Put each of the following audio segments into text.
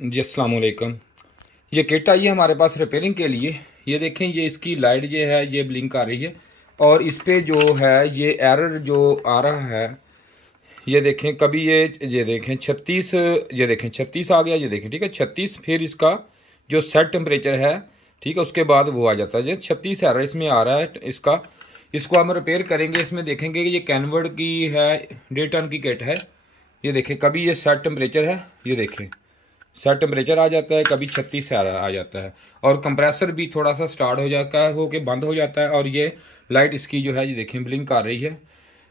जी अस्सलाम वालेकुम। ये किट आई है हमारे पास रिपेयरिंग के लिए। ये देखें, ये इसकी लाइट जो है ये ब्लिंक आ रही है और इस पे जो है ये एरर जो आ रहा है, ये देखें कभी ये देखें 36, ये देखें 36 आ गया, ये देखें ठीक है 36, फिर इसका जो सेट टेम्परेचर है ठीक है उसके बाद वो आ जाता है। ये 36 एरर इसमें आ रहा है इसका। इसको हम रिपेयर करेंगे। इसमें देखेंगे कि ये कैनवर्ड की है, 1.5 टन की किट है। ये देखें कभी ये सेट टेम्परेचर है, ये देखें सेट टेम्परेचर आ जाता है, कभी 36 से आ जाता है और कंप्रेसर भी थोड़ा सा स्टार्ट हो जाता है, हो के बंद हो जाता है। और ये लाइट इसकी जो है ये देखें ब्लिंक कर रही है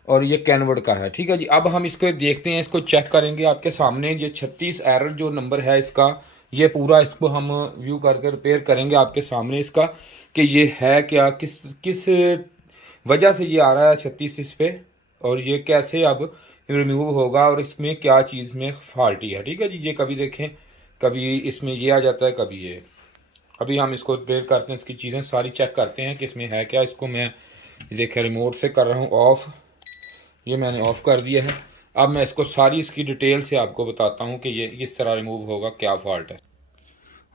और ये कैनवर्ड का है। ठीक है जी, अब हम इसको देखते हैं, इसको चेक करेंगे आपके सामने। ये 36 एरर जो नंबर है इसका, ये पूरा इसको हम व्यू करके रिपेयर करेंगे आपके सामने इसका कि ये है क्या, किस किस वजह से ये आ रहा है 36 इस पे, और ये कैसे अब रिमूव होगा और इसमें क्या चीज़ में फॉल्टी है। ठीक है जी, ये कभी देखें कभी इसमें ये आ जाता है, कभी ये। अभी हम इसको रिपेयर करते हैं, इसकी चीज़ें सारी चेक करते हैं कि इसमें है क्या। इसको मैं देखें रिमोट से कर रहा हूँ ऑफ़, ये मैंने ऑफ़ कर दिया है। अब मैं इसको सारी इसकी डिटेल से आपको बताता हूँ कि ये इस तरह रिमूव होगा, क्या फॉल्ट है।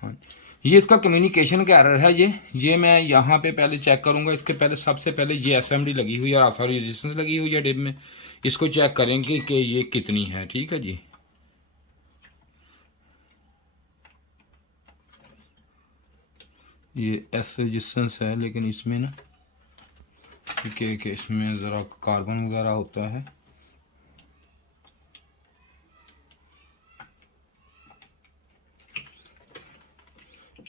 हाँ, ये इसका कम्युनिकेशन का एरर है। ये मैं यहाँ पे पहले चेक करूँगा। इसके पहले सबसे पहले ये एसएमडी लगी हुई है, सॉरी रेजिस्टेंस लगी हुई है डिब में। इसको चेक करेंगे कि ये कितनी है। ठीक है जी, ये एस रेजिस्टेंस है, लेकिन इसमें ना कि इसमें ज़रा कार्बन वगैरह होता है।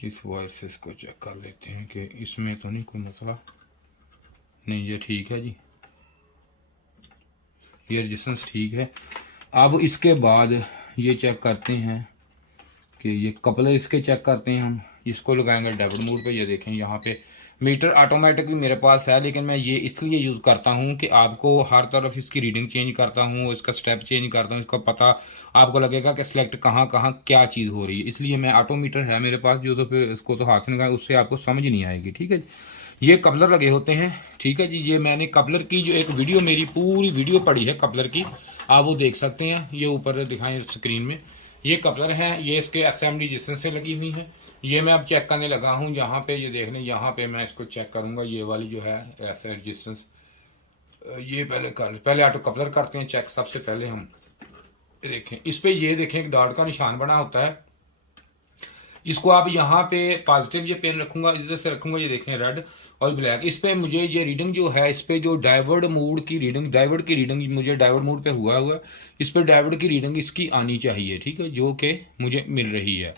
इस वायर से इसको चेक कर लेते हैं कि इसमें तो नहीं कोई मसला। नहीं, ये ठीक है जी, ये रेजिस्टेंस ठीक है। अब इसके बाद ये चेक करते हैं कि ये कपलर इसके चेक करते हैं हम। इसको लगाएंगे डेविड मोड पे। ये देखें यहाँ पे मीटर ऑटोमेटिक भी मेरे पास है, लेकिन मैं ये इसलिए यूज़ करता हूँ कि आपको हर तरफ इसकी रीडिंग चेंज करता हूँ, इसका स्टेप चेंज करता हूँ, इसका पता आपको लगेगा कि सिलेक्ट कहाँ कहाँ क्या चीज़ हो रही है। इसलिए मैं ऑटोमीटर है मेरे पास जो, तो फिर इसको तो हाथ में लगाए उससे आपको समझ नहीं आएगी। ठीक है, ये कपलर लगे होते हैं। ठीक है जी, ये मैंने कपलर की जो एक वीडियो, मेरी पूरी वीडियो पड़ी है कपलर की, आप वो देख सकते हैं। ये ऊपर दिखाएं स्क्रीन में, ये कपलर हैं, ये इसके एसएमडी रेजिस्टेंस से लगी हुई हैं। ये मैं अब चेक करने लगा हूँ। यहाँ पे ये देख लें, यहाँ पे मैं इसको चेक करूँगा। ये वाली जो है ऐसा रेजिस्टेंस, ये पहले ऑटो कपलर करते हैं चेक। सबसे पहले हम देखें इस पे, ये देखें एक डॉट का निशान बना होता है। इसको आप यहाँ पे पॉजिटिव ये पेन रखूंगा, इधर से रखूंगा, ये देखें रेड और ब्लैक। इस पे मुझे ये रीडिंग जो है, इस पे जो डाइवर्ड मोड की रीडिंग, मुझे डाइवर्ड मोड पे हुआ इस पे डाइवर्ड की रीडिंग इसकी आनी चाहिए। ठीक है, जो कि मुझे मिल रही है।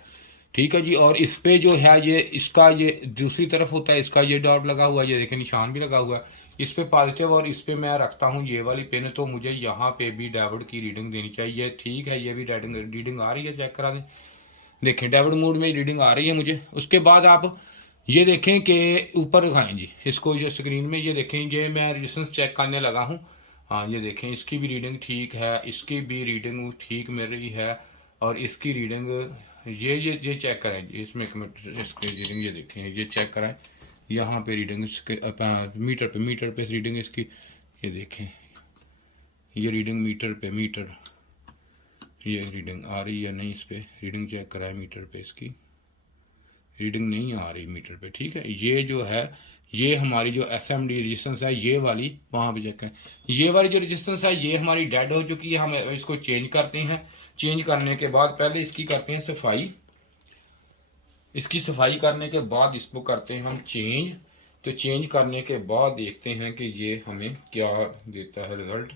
ठीक है जी, और इस पे जो है ये इसका ये दूसरी तरफ होता है, इसका ये डॉट लगा हुआ है, ये देखें निशान भी लगा हुआ है। इस पे पॉजिटिव और इस पे मैं रखता हूँ ये वाली पेन, तो मुझे यहाँ पे भी डाइवर्ड की रीडिंग देनी चाहिए। ठीक है, ये भी रीडिंग आ रही है, चेक करा दें। देखें डाइवर्ड मोड में रीडिंग आ रही है मुझे। उसके बाद आप ये देखें कि ऊपर दिखाएं जी इसको, जो स्क्रीन में ये देखें, ये मैं रेजिस्टेंस चेक करने लगा हूँ। हाँ, ये देखें इसकी भी रीडिंग ठीक है, इसकी भी रीडिंग ठीक मिल रही है, और इसकी रीडिंग ये चेक कराएं जी। इसमें एक मिनट, इसकी रीडिंग ये देखें, ये चेक कराएं। यहाँ पे रीडिंग मीटर पे रीडिंग इसकी, ये देखें ये रीडिंग मीटर ये रीडिंग आ रही है नहीं। इस पर रीडिंग चेक कराए, मीटर पे इसकी रीडिंग नहीं आ रही मीटर पे। ठीक है, ये जो है ये हमारी जो एसएमडी रेजिस्टेंस है, ये वाली वहाँ पे चेक करें। ये वाली जो रेजिस्टेंस है ये हमारी डेड हो चुकी है, हम इसको चेंज करते हैं। चेंज करने के बाद पहले इसकी करते हैं सफाई। इसकी सफाई करने के बाद इसको करते हैं हम चेंज। तो चेंज करने के बाद देखते हैं कि ये हमें क्या देता है रिजल्ट।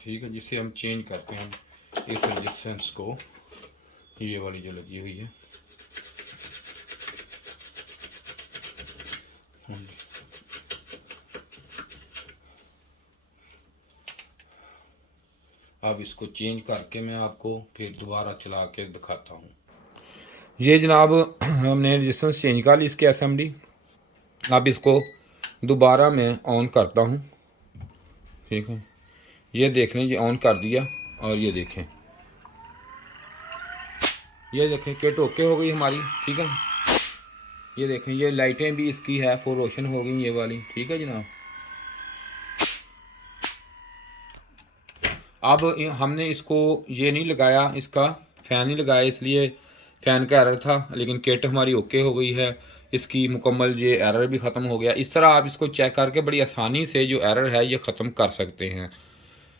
ठीक है, जिसे हम चेंज करते हैं इस रेजिस्टेंस को, ये वाली जो लगी हुई है। अब इसको चेंज करके मैं आपको फिर दोबारा चला के दिखाता हूँ। ये जनाब हमने रेजिस्टेंस चेंज कर ली इसके एसएमडी। अब इसको दोबारा मैं ऑन करता हूँ। ठीक है, ये देख लें, ये ऑन कर दिया और ये देखें किट ओके हो गई हमारी। ठीक है, ये देखें ये लाइटें भी इसकी है फुल रोशन हो गई ये वाली। ठीक है जनाब, अब हमने इसको ये नहीं लगाया, इसका फ़ैन नहीं लगाया, इसलिए फ़ैन का एरर था, लेकिन किट हमारी ओके हो गई है, इसकी मुकम्मल ये एरर भी ख़त्म हो गया। इस तरह आप इसको चेक करके बड़ी आसानी से जो एरर है ये ख़त्म कर सकते हैं।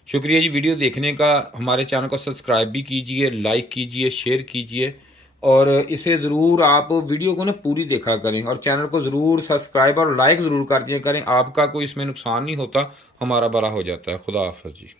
शुक्रिया जी वीडियो देखने का। हमारे चैनल को सब्सक्राइब भी कीजिए, लाइक कीजिए, शेयर कीजिए, और इसे ज़रूर आप वीडियो को ना पूरी देखा करें, और चैनल को ज़रूर सब्सक्राइब और लाइक ज़रूर कर दिया करें। आपका कोई इसमें नुकसान नहीं होता, हमारा भला हो जाता है। खुदा हाफ़िज़ जी।